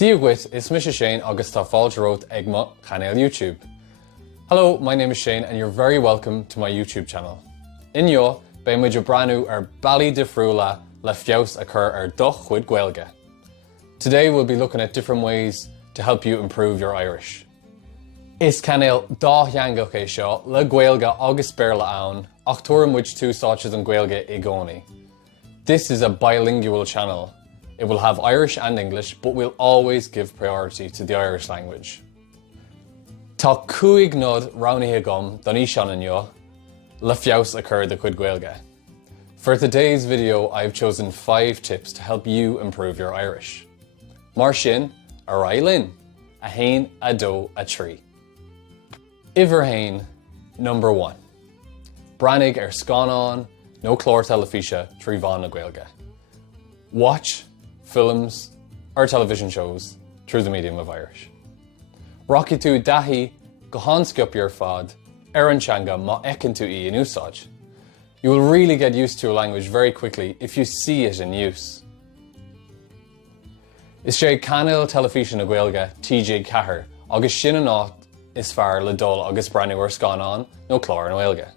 Díogwit is Mr. Shane agus tá fáilte rót ag mo channel YouTube. Hello, my name is Shane and you're very welcome to my YouTube channel. In yo, be muid jo branu ar bally difriúla le fios a chur ar doch chuid Gaeilge. Today we'll be looking at different ways to help you improve your Irish. Is channel dá theangach é seo le Gaeilge agus béarla ann, ach tuairim muid tú sáitis an Gaeilge i gcónaí. This is a bilingual channel. It will have Irish and English, but we'll always give priority to the Irish language. Tá cúig nod raunithe gom don ísean inniu le fios a chur de chuid Gaeilge. For today's video, I've chosen 5 tips to help you improve your Irish. Mar sin, a railin, a hain, a dó, a trí. Iver hain, number 1. Brannig scanán, no chlór telefíse trí bhán na Gaeilge. Watch films or television shows through the medium of Irish. Rocky tú dahi go hánsciop your fad, Eranchanga ma ekin tú I in úsáid. You will really get used to a language very quickly if you see it in use. Is sé canal telefíse na Gaeilge TG Cahir, agus sin an áit is fearr le dul agus branding scanán no chlór an Gaeilge.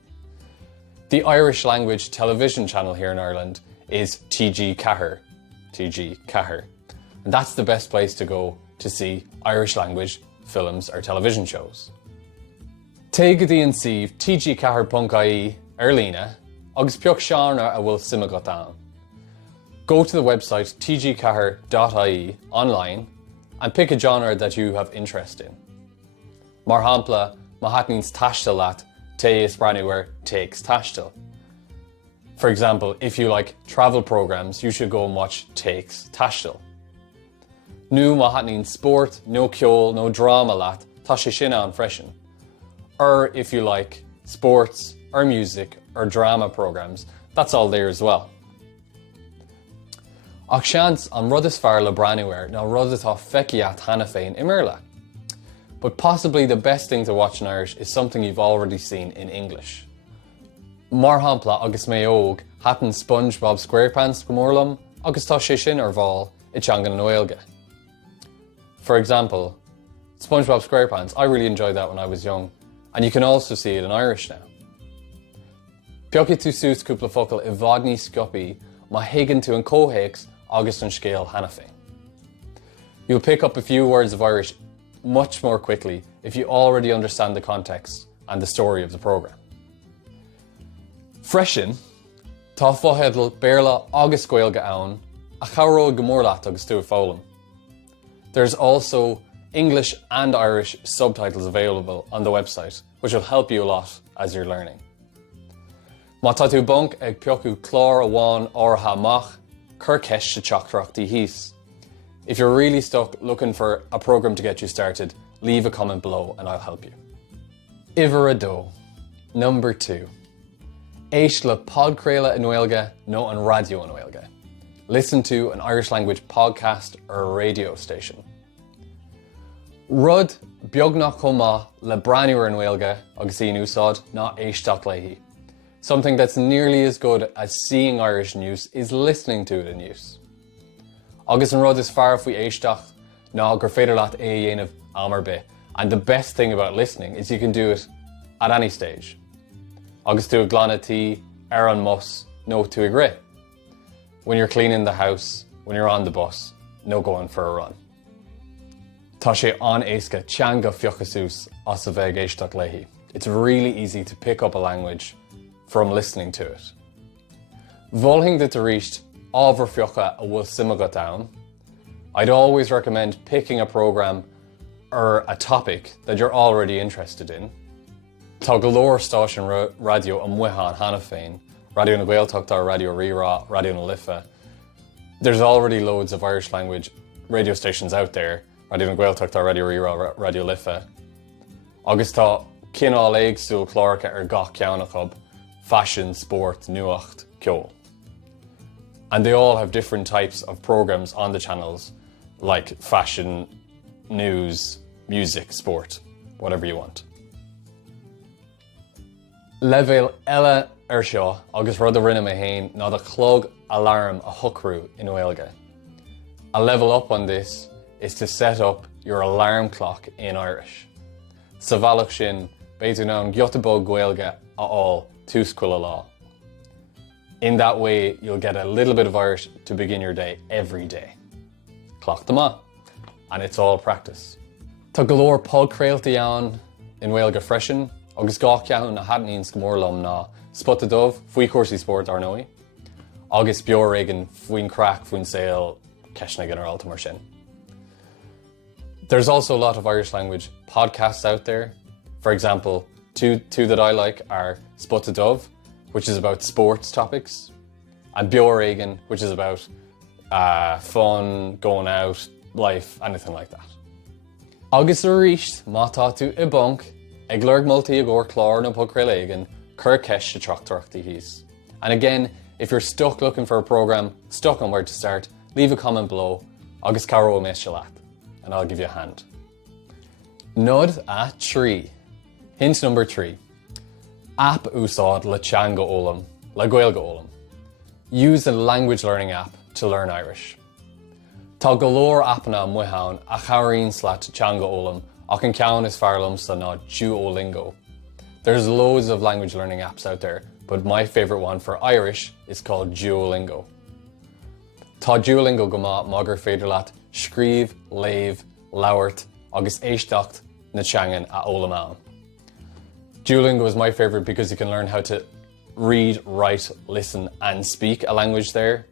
The Irish language television channel here in Ireland is TG Cahir. TG Cahir. And that's the best place to go to see Irish language films or television shows. Take the insieve tgcahir.ie Erlina, agus peoch seanna a bhfuil sima go down. Go to the website tgcahir.ie online and pick a genre that you have interest in. Mar hampla, mahatnins tashtal at te is branniware takes tashtal. For example, if you like travel programs, you should go and watch Takes Tashtal. Nu mahatnin sport, no ceol, no drama lat, tá sé sin an freisin. Or if you like sports, or music, or drama programs, that's all there as well. Ach seans an rud is fearr le braniware ná rud atá feiceacht hana féin imirla. But possibly the best thing to watch in Irish is something you've already seen in English. Mar hampla agus mé óg hatan SpongeBob SquarePants go mórlam agus tá sé sin ar bháil I teangan na Gaeilge. For example, SpongeBob SquarePants, I really enjoyed that when I was young, and you can also see it in Irish now. Beocha tú sús cúpla focail I bhádní scopi má héigeann tú an cóhéics agus an scéal hana féin. You'll pick up a few words of Irish much more quickly if you already understand the context and the story of the program. Freisin, tá fotheadal béarla agus Gaeilge ann a chabhróid go mórlaat agus tú fólam. There's also English and Irish subtitles available on the website, which will help you a lot as you're learning. Má tá tú bunk ag peochu chlár amháin ortha amach, cur ceist sa teachtarachtaí híos. If you're really stuck looking for a program to get you started, leave a comment below and I'll help you. Iver a dó, number 2. Éis le podcréile in Gaeilge nó an radio in Gaeilge. Listen to an Irish language podcast or radio station. Rud beagnach chomá le braniúir in Gaeilge agus í úsáid ná éisteacht léithí. Something that's nearly as good as seeing Irish news is listening to it in use. Agus an rud is fearr faoi éisteacht ná gur féidir leat é dhéanamh amar be. And the best thing about listening is you can do it at any stage. Agus tú glanna tí ar an mus, no tú ag ré. When you're cleaning the house, when you're on the bus, no going for a run. Tá sé an éasca teanga fiocasús as a bheith éisteacht léithí. It's really easy to pick up a language from listening to it. Bhuailthing de ríist ábhar fiocha a bhfuil sima go down, I'd always recommend picking a program or a topic that you're already interested in. Tá go leor stáisiún radio an muithe hana féin, radio na Gaeltacht or radio Rírá, radio na Lifa. There's already loads of Irish language radio stations out there, radio na Gaeltacht or radio Rírá, radio Lifa. Agus tá cinál éagsúil chláracha ar gach ceannachab, fashion, sport, nuacht, ceol. And they all have different types of programs on the channels, like fashion, news, music, sport, whatever you want. Levéil eile ar seo agus rud a rinne mé hain ná the clog alarm a thucrú in Gaeilge. A level up on this is to set up your alarm clock in Irish. Sa bhealach sin, b'éidir ná an giotabó Gaeilge a all tú scoil lá. In that way, you'll get a little bit of Irish to begin your day every day. Clock them on, and it's all practice. Tá go leor páilcréaltaí ann in Gaeilge freisin, agus gá ceann na hadnaíonn go mór liom ná spot a dubh faoi cuasaí sport ar nói, agus beor éigean faoin crack faoin saoil ceisna generalta mar sin. There's also a lot of Irish language podcasts out there. For example, two that I like are Spot a Dubh, which is about sports topics, and Beor Éigean, which is about fun, going out, life, anything like that. Agus a ríist, má tá tú I bunk, ag lurg multi a gcóir clár na pucrail éigean, cur ceist a trochtarachtaí hís. And again, if you're stuck looking for a program, stuck on where to start, leave a comment below, agus caro mes se leat, and I'll give you a hand. Nud a trí. Hint number 3. App úsáid le teanga ólam, le Gaeilge ólam. Use a language learning app to learn Irish. Tá go leor appna muthán a chabhraíonn slát teanga ólam ach an ceann is fearlam sa ná Duolingo. There's loads of language learning apps out there, but my favourite one for Irish is called Duolingo. Tá Duolingo go maith mágur féidir leat scríb, léamh, labhairt agus éisteacht na teangain a ólam ann. Duolingo is my favourite because you can learn how to read, write, listen and speak a language there.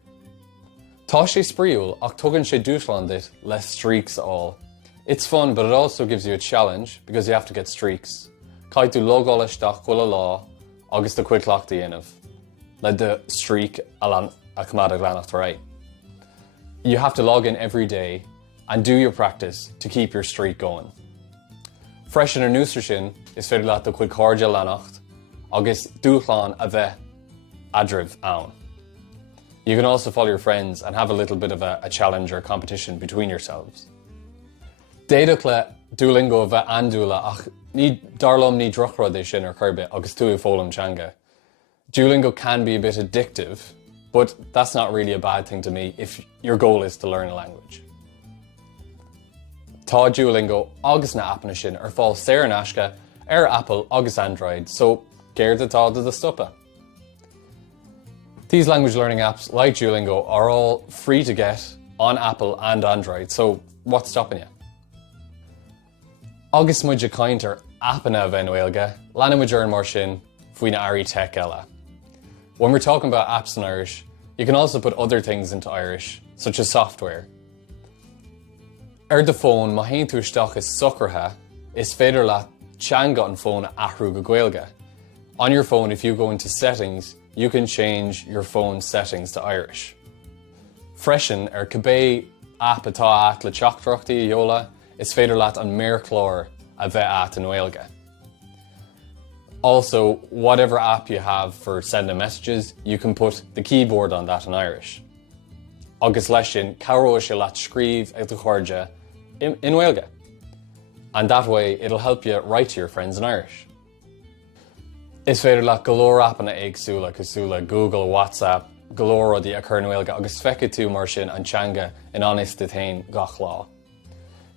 Tá sé spríúil ach tugann sé dúshlán dit le streaks all. It's fun, but it also gives you a challenge because you have to get streaks. Caiit tú logol isteach chuile lá agus do cuidlaachtaí inmh. Le the streak a cumad a gleannacht right. You have to log in every day and do your practice to keep your streak going. Freisin ar núsar sin is féidir leat do chuid cóide leannacht agus dúshlán a bheith adrimh ann. You can also follow your friends and have a little bit of a challenge or competition between yourselves. Déadach le Duolingo a bheith andúla ach ní darlum ní drochrad é sin ar chuirbe agus tú I fólam teanga. Duolingo can be a bit addictive, but that's not really a bad thing to me if your goal is to learn a language. Tá Duolingo agus na appna sin ar fáil saor an aisce ar Apple agus Android, so géir atá do the stoppa. These language learning apps like Duolingo are all free to get on Apple and Android, so what's stopping you? Agus muid a caintear appana bheith Gaeilge, lena muid ar mar sin faoin airí tech eile. When we're talking about apps in Irish, you can also put other things into Irish, such as software. Ar the phone, má haon tú isteach is sucrtha, is féidir leat teanga an phone athrú go Gaeilge. On your phone, if you go into settings, you can change your phone settings to Irish. Freisin ar cabbé app atá at le teachtarachtaí eola, is féidir leat an méarchlár a bheith at in Gaeilge. Also, whatever app you have for sending messages, you can put the keyboard on that in Irish. Agus leis sin, caro sé leat scríb ag do chuirde in Gaeilge. And that way, it'll help you write to your friends in Irish. Is féidir leat go leor appana éagsúla cosúla Google, WhatsApp, go leor rudaí a chur in Gaeilge agus feicfidh tú mar sin an teanga in honest de tain gach lá.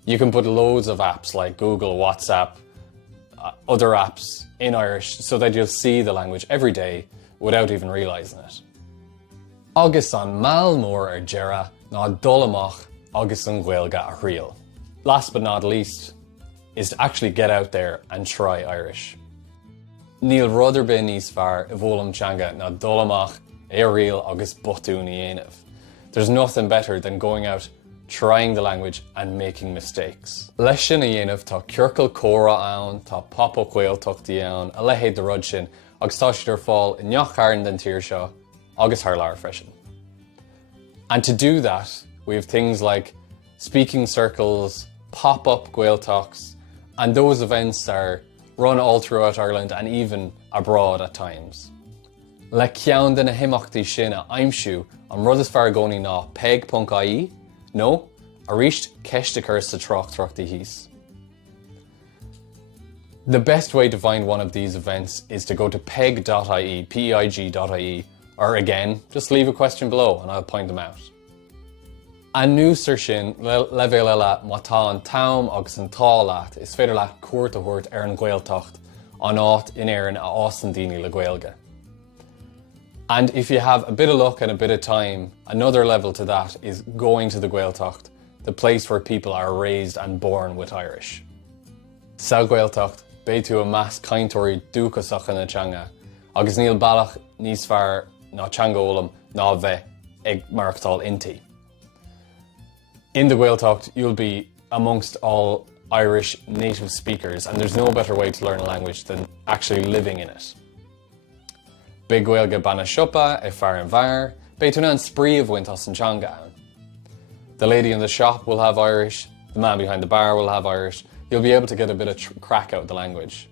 You can put loads of apps like Google, WhatsApp, other apps in Irish so that you'll see the language every day without even realising it. Agus an mal mór ar deireadh ná dul amach agus an Gaeilge a riail. Last but not least is to actually get out there and try Irish. Níl rud ar bith níos fearr I bhfuaim teanga ná dul amach é riail agus botún I dhéanamh. There's nothing better than going out, trying the language and making mistakes. Leis sin a dhéanamh tá cearcail córa ann, tá pop-up Gaeltachtaí ann, a lehéad de rud sin, agus tá siad ar fáil I neach cairn den tír seo, agus thar leabhar freisin. And to do that, we have things like speaking circles, pop-up Gaeltachs, and those events are run all throughout Ireland and even abroad at times. Le ceann de na himachtaí sin a aimsiú an rud is fearr gcónaí ná peg.ie, no, a ríist ceist a chur sa trochtarachtaí hís. The best way to find one of these events is to go to peg.ie, peg.ie, or again, just leave a question below and I'll point them out. An núsar sin le bhéal eile má tá an tam agus an tá leat is féidir leat cuairt a thuairt ar an Gaeltacht an áit in éireann a ás an daoine le Gaeilge. And if you have a bit of luck and a bit of time, another level to that is going to the Gaeltacht, the place where people are raised and born with Irish. Sa Gaeltacht, bé tú a meas cainteoirí dúchasach in na teanga, agus níl bailach níos fearr ná teanga ólam ná bheith ag marachtáil inti. In the Gaeltacht, you'll be amongst all Irish native speakers, and there's no better way to learn a language than actually living in it. Big Gaeilge bana siopa e fear an bhar, bé tú an spree of wint as an teanga ann. The lady in the shop will have Irish, the man behind the bar will have Irish. You'll be able to get a bit of crack out of the language.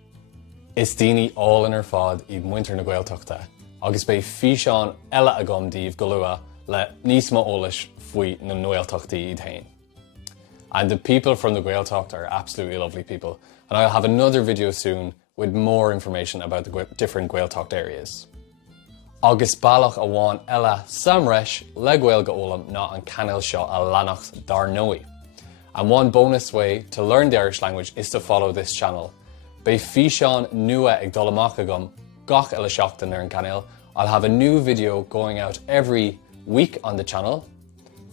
Is daoine all in her fad even winter na Gaeltachta, agus bé físeán eile agam díobh go luath le níos mó eolais faoi na Gaeltachtaí iad féin. And the people from the Gaeltacht are absolutely lovely people, and I'll have another video soon with more information about the different Gaeltacht areas. Agus bailach a bháin eile samreis le Gaeilge ólam ná an canal seo a leannacht dar nói. And one bonus way to learn the Irish language is to follow this channel. Bé físeán nua ag dul amach agam gach eile seachtain ar an canal, I'll have a new video going out every week on the channel.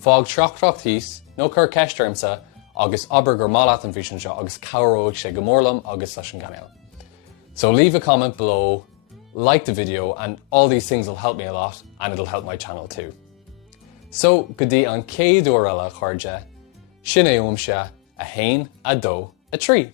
Fág treachtracht thís, nó cur ceistirmsa, agus aber gur málaat an bhísean seo agus cabhróidh sé go mórlam agus leis an canal. So leave a comment below, like the video, and all these things will help me a lot, and it'll help my channel too. So, go dtí an céad uair eile chuirde, sin é uaimse, a hain, a dó, a trí.